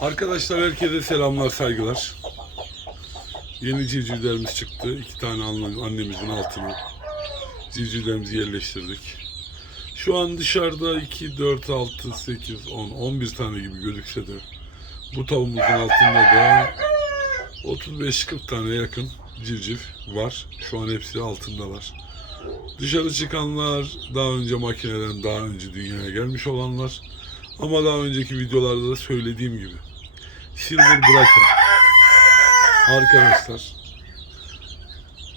Arkadaşlar herkese selamlar saygılar. Yeni civcivlerimiz çıktı. İki tane anne- annemizin altına civcivlerimizi yerleştirdik. Şu an dışarıda 2, 4, 6, 8, 10, 11 tane gibi gözükse de bu tavuğumuzun altında da 35-40 tane yakın civciv var. Şu an hepsi altındalar. Dışarı çıkanlar daha önce makineden daha önce dünyaya gelmiş olanlar. Ama daha önceki videolarda da söylediğim gibi silver bırakın. Arkadaşlar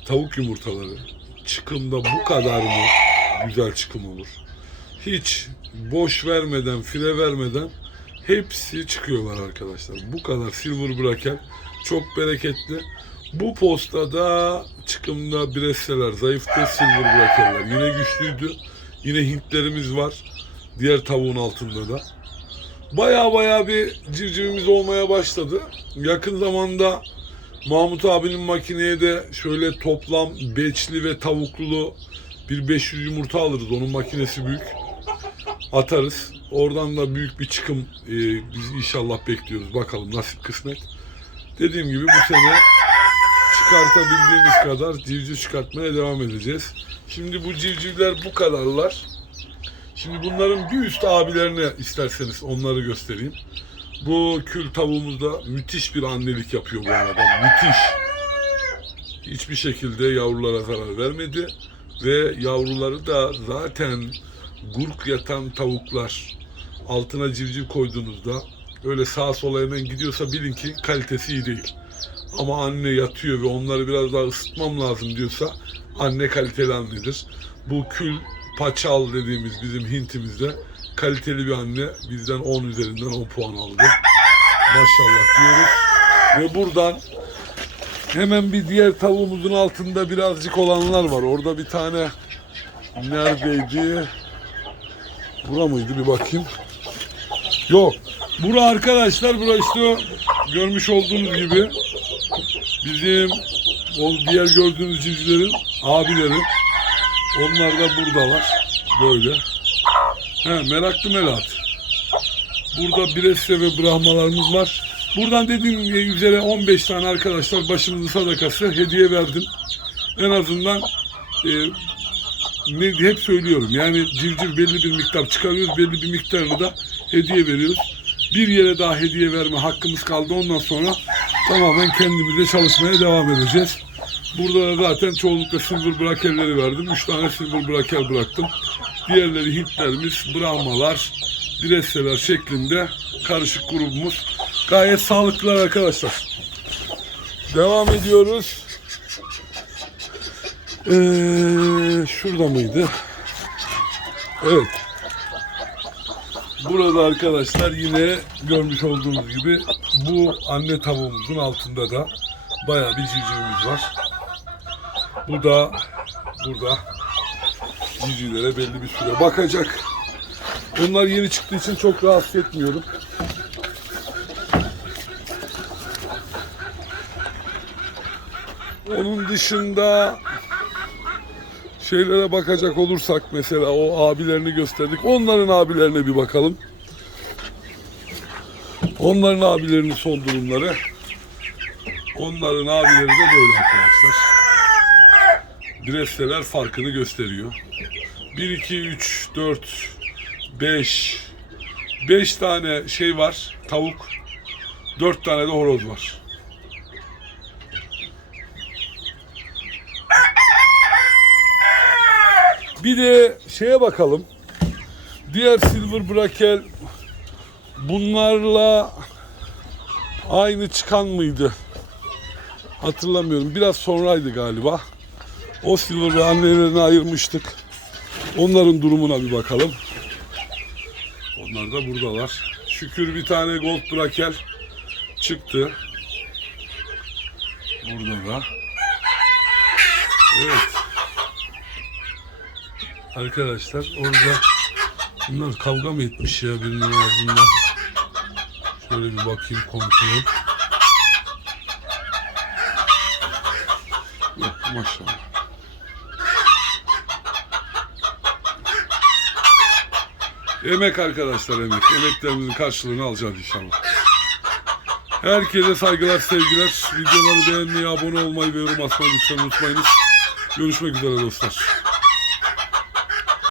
tavuk yumurtaları çıkımda bu kadar mı güzel çıkım olur? Hiç boş vermeden, file vermeden hepsi çıkıyorlar arkadaşlar. Bu kadar silver bıraken çok bereketli. Bu postada çıkımda bresseler zayıftı, silver bırakerler yine güçlüydü. Yine Hintlerimiz var. Diğer tavuğun altında da. Baya baya bir civcivimiz olmaya başladı. Yakın zamanda Mahmut abinin makineye de şöyle toplam beçli ve tavuklu bir 500 yumurta alırız. Onun makinesi büyük. Atarız. Oradan da büyük bir çıkım e, biz inşallah bekliyoruz. Bakalım nasip kısmet. Dediğim gibi bu sene çıkartabildiğimiz kadar civciv çıkartmaya devam edeceğiz. Şimdi bu civcivler bu kadarlar. Şimdi bunların bir üst abilerine isterseniz onları göstereyim. Bu kül tavuğumuz da müthiş bir annelik yapıyor bu arada. Müthiş. Hiçbir şekilde yavrulara zarar vermedi. Ve yavruları da zaten gurk yatan tavuklar altına civciv koyduğunuzda öyle sağa sola hemen gidiyorsa bilin ki kalitesi iyi değil. Ama anne yatıyor ve onları biraz daha ısıtmam lazım diyorsa anne kaliteli annedir. Bu kül paçal dediğimiz bizim Hintimizde kaliteli bir anne bizden 10 üzerinden 10 puan aldı. Maşallah diyoruz. Ve buradan hemen bir diğer tavuğumuzun altında birazcık olanlar var. Orada bir tane neredeydi? Bura mıydı bir bakayım. Yok. Bura arkadaşlar bura işte görmüş olduğunuz gibi bizim o diğer gördüğünüz civcivlerin abileri. Onlar da buradalar. Böyle. He, meraklı melat. Burada Bresse ve Brahmalarımız var. Buradan dediğim üzere 15 tane arkadaşlar başımızın sadakası hediye verdim. En azından e, ne hep söylüyorum. Yani civciv belli bir miktar çıkarıyoruz. Belli bir miktarını da hediye veriyoruz. Bir yere daha hediye verme hakkımız kaldı. Ondan sonra tamamen kendimize çalışmaya devam edeceğiz. Burada da zaten çoğunlukla silver brakerleri verdim. Üç tane silver braker bıraktım. Diğerleri Hintlerimiz, Brahmalar, Dresseler şeklinde karışık grubumuz. Gayet sağlıklılar arkadaşlar. Devam ediyoruz. Ee, şurada mıydı? Evet. Burada arkadaşlar yine görmüş olduğunuz gibi bu anne tavuğumuzun altında da bayağı bir civcivimiz var. Bu da burada civcivlere belli bir süre bakacak. Onlar yeni çıktığı için çok rahatsız etmiyorum. Onun dışında şeylere bakacak olursak mesela o abilerini gösterdik. Onların abilerine bir bakalım. Onların abilerinin son durumları. Onların abileri de böyle. Dresseler farkını gösteriyor. 1, 2, 3, 4, 5, 5 tane şey var, tavuk. 4 tane de horoz var. Bir de şeye bakalım. Diğer silver brakel bunlarla aynı çıkan mıydı? Hatırlamıyorum. Biraz sonraydı galiba. O silver'ı annelerini ayırmıştık. Onların durumuna bir bakalım. Onlar da buradalar. Şükür bir tane gold brakel çıktı. Burada da. Evet. Arkadaşlar orada bunlar kavga mı etmiş ya birinin ağzında? Şöyle bir bakayım kontrol. Yok maşallah. Emek arkadaşlar emek. Emeklerimizin karşılığını alacağız inşallah. Herkese saygılar, sevgiler. Videoları beğenmeyi, abone olmayı ve yorum atmayı lütfen unutmayınız. Görüşmek üzere dostlar.